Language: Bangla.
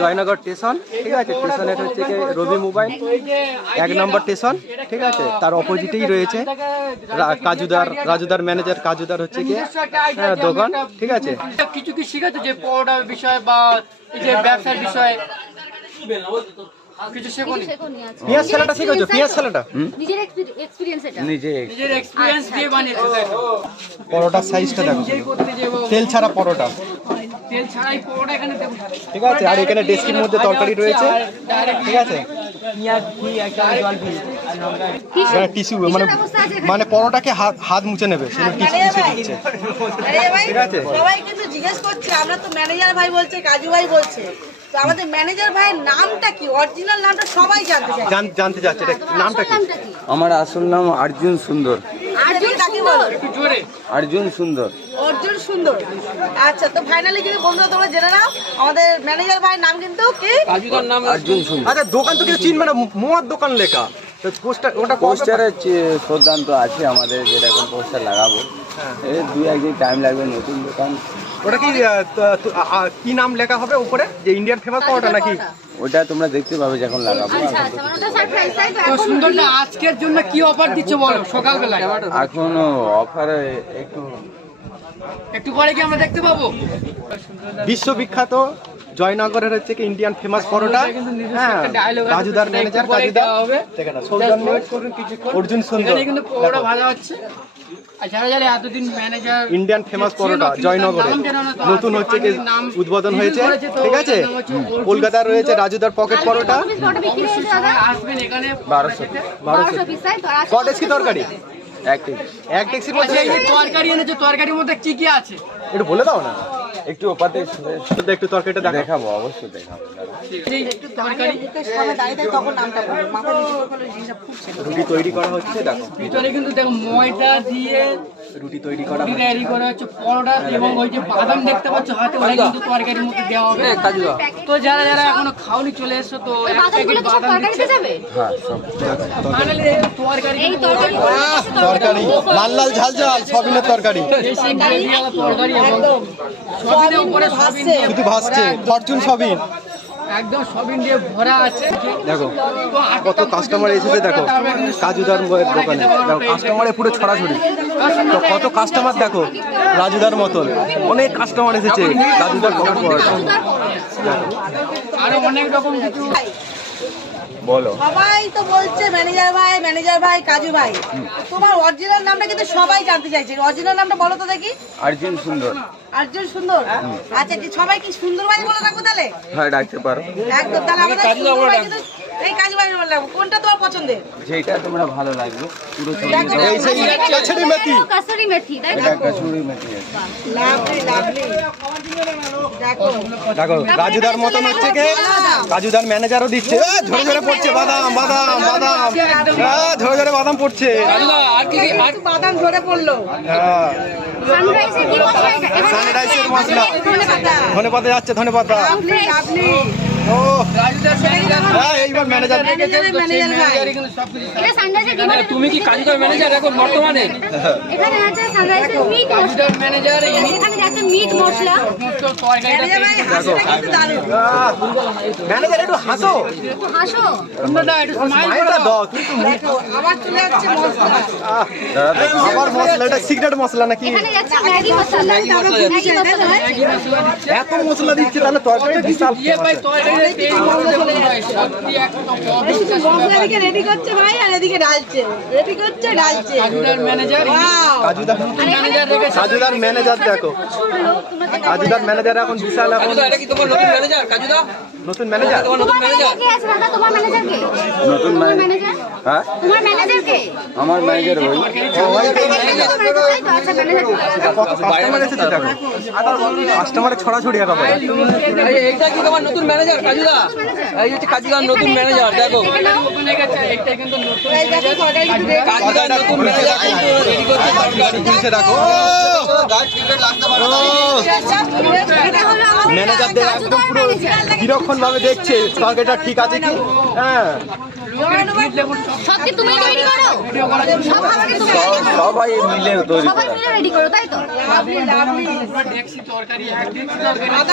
জয়নগর স্টেশন, ঠিক আছে। স্টেশনের হচ্ছে কি রবি মোবাইল 1 নম্বর স্টেশন, ঠিক আছে। তার অপোজিটেই রয়েছে রাজুদার ম্যানেজার কাজুদার হচ্ছে কি দোকান, ঠিক আছে। কিছু কি শিখাচ্ছে যে পড়ার বিষয় বা এই যে ব্যবসার বিষয় কিছু শেখোনি? পেঁয়াজ ছালাটা শিখেছো? পেঁয়াজ ছালাটা নিজের এক্সপেরিয়েন্স এটা নিজের এক্সপেরিয়েন্স দিয়ে বানিয়েছো। পরোটার সাইজটা দেখো, তেল ছাড়া পরোটা, তেল ছাড়াই পরোটা এখানে দেখুন, ঠিক আছে। আর এখানে ডেস্কের মধ্যে তরকারি রয়েছে, ঠিক আছে। টিস্যু মানে পরোটাকে হাত মুছে নেবে, সেটা টিস্যু দিচ্ছে, ঠিক আছে। সবাই কিন্তু জিজ্ঞেস করছে, আমরা তো ম্যানেজার ভাই বলছে, কাজু ভাই বলছে, তো আমাদের ম্যানেজার ভাইয়ের নামটা কি, অরিজিনাল নামটা সবাই জানতে চায়। জানতে চাচ্ছে এটা নামটা কি? আমার আসল নাম অর্জুন সুন্দর। অর্জুন সুন্দর। অর্জুন সুন্দর, আচ্ছা। তো ফাইনালি কিন্তু বন্ধুরা তোমরা জেনে নাও, আমাদের ম্যানেজার ভাইয়ের নাম কিন্তু কি? অর্জুন সুন্দর। আচ্ছা, দোকান তো কেউ চিনবে না, মোয়ার দোকান লেখা। ওটা পোস্টারের সিদ্ধান্ত আছে আমাদের, যেটা এখন পোস্টার লাগাবো, এই 2-1 দিন টাইম লাগবে। নতুন দোকান। ওটা কি নাম লেখা হবে উপরে, যে ইন্ডিয়ান ফেমাস পাওয়াটা নাকি? ওটা তোমরা দেখতে পাবে যখন লাগাবো। সুন্দরটা আজকের জন্য কি অফার দিচ্ছে বলো সকালবেলায়? এখনো অফারে একটু পরে কি আমরা দেখতে পাবো? বিশ্ববিখ্যাত জয়নগরের হচ্ছে কি ইন্ডিয়ান ফেমাস পরোটা, হ্যাঁ। রাজুদার ম্যানেজার কাজুদা, দেখেন সৌজন্য অর্জুন সুন্দর, কিন্তু পরোটা ভালো হচ্ছে। আর যারা যারা এতদিন ম্যানেজার ইন্ডিয়ান ফেমাস পরোটা জয়নগরে নতুন হচ্ছে কি উদ্বোধন হয়েছে, ঠিক আছে। কলকাতার রয়েছে রাজুদার পকেট পরোটা। আসবেন এখানে 1200 পিস তাই তো? কটেজ কি তরকারি? এক ট্যাক্সির মধ্যে তরকারি এনেছে, তরকারির মধ্যে কি কি আছে একটু বলে দাও না। একটু ওপাতে একটু তরকারিটা দেখাবো, অবশ্যই দেখাবো। রুটি তৈরি করা হচ্ছে, দেখো ভিতরে কিন্তু দেখো ময়দা দিয়ে রুটি তৈরি করা তৈরি করা হচ্ছে পরোটা, এবং ওই যে বাদাম দেখতে পাচ্ছ হাতে, ওটা কিন্তু তরকারির মধ্যে দেওয়া হবে। তো যারা যারা এখনো খাওনি চলে এসো, তো এক প্যাকেট বাদাম দিচ্ছে। হ্যাঁ, সব ফাইনালি তরকারি এই তরকারি তরকারি লাল লাল ঝাল ঝাল সবিনের তরকারি, তরকারি এবং সবিনের উপরে সবিন দিয়ে শুধু ভাসছে ফরচুন সবিন, একদম সবিন দিয়ে ভরা আছে। দেখো কত কাস্টমার এসেছে, দেখো কাজুদার দোকানে, দেখো কাস্টমারে পুরো ছড়াছড়ি। তো কত কাস্টমার দেখো, রাজুদার মতন অনেক কাস্টমার এসেছে রাজুদার পকেট পরোটা। আরো অনেক রকম কিছু। বলো। সবাই তো বলছে ম্যানেজার ভাই কাজু ভাই, তোমার অরিজিনাল নামটা কিন্তু সবাই জানতে চাইছে। অরিজিনাল নামটা বলো তো দেখি। অর্জুন সুন্দর। অর্জুন সুন্দর, আচ্ছা। কি সবাই কি সুন্দর ভাই বলে রাখবো তাহলে? হ্যাঁ, ডাকতে পারো। একদম। তাহলে আমাদের সুন্দর ভাই কিন্তু এই কাজু ভাই বলে রাখবো। কোনটা তোমার পছন্দের? যেটা তোমরা ভালো লাগবে পুরো ছবি দেখো, এই সেই কাছারি মেথি, কাসুরি মেথি তাই তো? এটা কাসুরি মেথি আছে। লাভলি দেখো দেখো রাজুদার মতন হচ্ছে কি কাজুদার ম্যানেজারও দিচ্ছে। ঝরে ঝরে পড়ছে বাদাম বাদাম বাদাম, ঝরে ঝরে বাদাম পড়ছে। আর কি একটু বাদাম ঝরে পড়লো। হ্যাঁ, সানরাইজের কি মশলা এটা? সানরাইজের মশলা, ধন্যবাদ। ধনেপাতা যাচ্ছে, ধনেপাতা। লাভলি ও হ্যাঁ, এইবার ম্যানেজার ম্যানেজার ভাই। এটা সানরাইজের কি মানে? তুমি কি কাজুদার ম্যানেজার এখন বর্তমানে? এখানে আছে সানরাইজের মিট মশলা, কাজুদার ম্যানেজার এখানে আছে মিট মশলা। ম্যানেজার ভাই হাসিটা কিন্তু দারুণ। ম্যানেজার একটু হাসো, একটু হাসো। মাইটা দাও কিন্তু। দেখো আবার চলে যাচ্ছে মশলা। আবার মশলা, এটা সিক্রেট মশলা নাকি? এখানে যাচ্ছে ম্যাগি মশলা, ম্যাগি মশলা। এত মশলা দিচ্ছে তাহলে তরকারি বিশাল। মশলা এদিকে রেডি করছে ভাই, আর এদিকে ঢালছে, রেডি করছে ঢালছে। কাজুদার ম্যানেজার Wow! কাজুদার ম্যানেজার দেখো, কাজুদার ম্যানেজার এখন বিশাল। এখন এটা কি তোমার নতুন ম্যানেজার কাজুদা? নতুন ম্যানেজার, তোমার ম্যানেজার কে আছে দাদা? তোমার ম্যানেজার কে? নতুন তোমার ম্যানেজার। ম্যানেজার? হ্যাঁ, তোমার ম্যানেজার কে? আমার ম্যানেজার ওই। কাস্টমার এসেছে দেখো, কাস্টমারের ছড়াছড়ি একেবারে। এইটা কি তোমার নতুন ম্যানেজার কাজুদা? এই হচ্ছে কাজুদার নতুন ম্যানেজার। দেখো এইটা কিন্তু নতুন এই দেখো তরকারি কিন্তু ready। কাজুদার নতুন ম্যানেজার কিন্তু রেডি করছে তরকারি। দেখো এটা হলো আমাদের ম্যানেজার একদম পুরো বিরক্ষণ ভাবে দেখছে তরকারিটা ঠিক আছে কি। হ্যাঁ, সব কি তুমি তৈরি করো? সব খাবার কি তুমি তৈরি করো? সবাই মিলে তৈরি সবাই করা। মিলে রেডি করো তাই তো? লাভলি দেখছি তরকারি এক দেখছি তরকারি